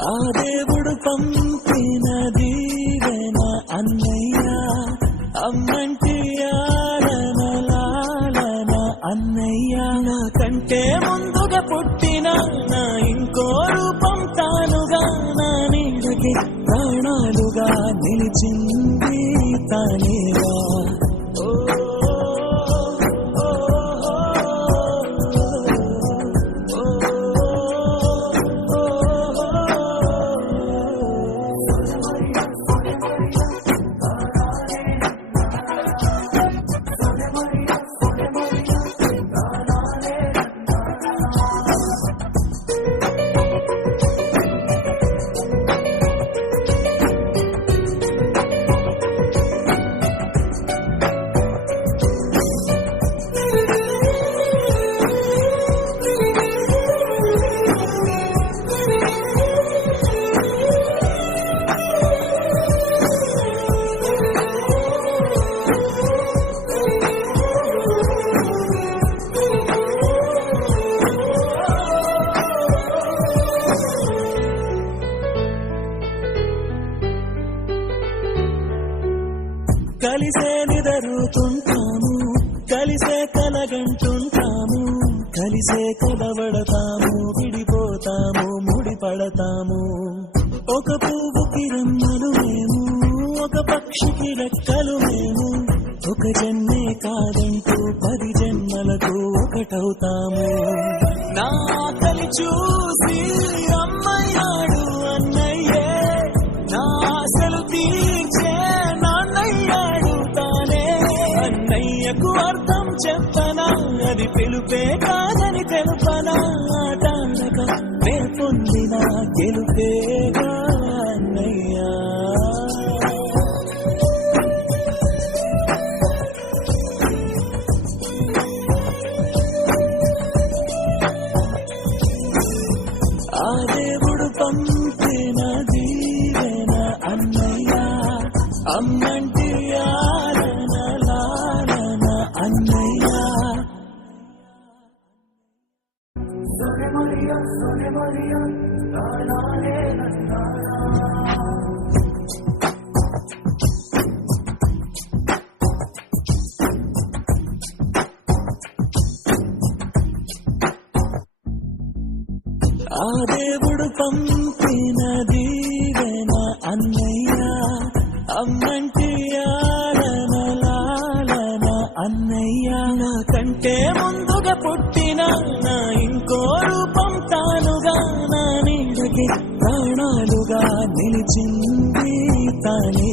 ఆ దేవుడు పంపిన దీవెన అన్నయ్య, అమ్మంటి ఆలన లాలన అన్నయ్య. నాకంటే ముందుగా పుట్టిన నా ఇంకో రూపం తానుగా, నా నీడకి ప్రాణాలుగా నిలిచింది తానేగా. కలిసే నిదరుతుంటాము, కలిసే కలగంటుంటాము, కలిసే కలవడతాము, విడిపోతాము, ముడిపడతాము. ఒక పువ్వుకి రెమ్మలు మేము, ఒక పక్షికి రెక్కలు మేము, ఒక జన్మే కాదంటూ 10 జన్మలకు ఒకటవుతాము. నా తల్లి చూసి అమ్మయ్యాడు అన్నయ్యే, నా ఆశలు తీర్చే నాన్నయ్యాడు తానే. అన్నయ్యకు అర్థం చెప్పనా, అది పిలుపే కాదని తెలుపనా, ఆటాడక నే పొందిన గెలుపేగా అన్నయ్యా. ఆ దేవుడు పంపిన దీవెన అన్నయ్య, అమ్మంటి ఆలన లాలన అన్నయ్య. ఆ దేవుడు పంపిన దీవెన అన్నయ్య, అమ్మంటి ఆలన లాలన అన్నయ్య. నాకంటే ముందుగా పుట్టిన నా ఇంకో రూపం తానుగా, నా నీడకి ప్రాణాలుగా నిలిచింది తానే.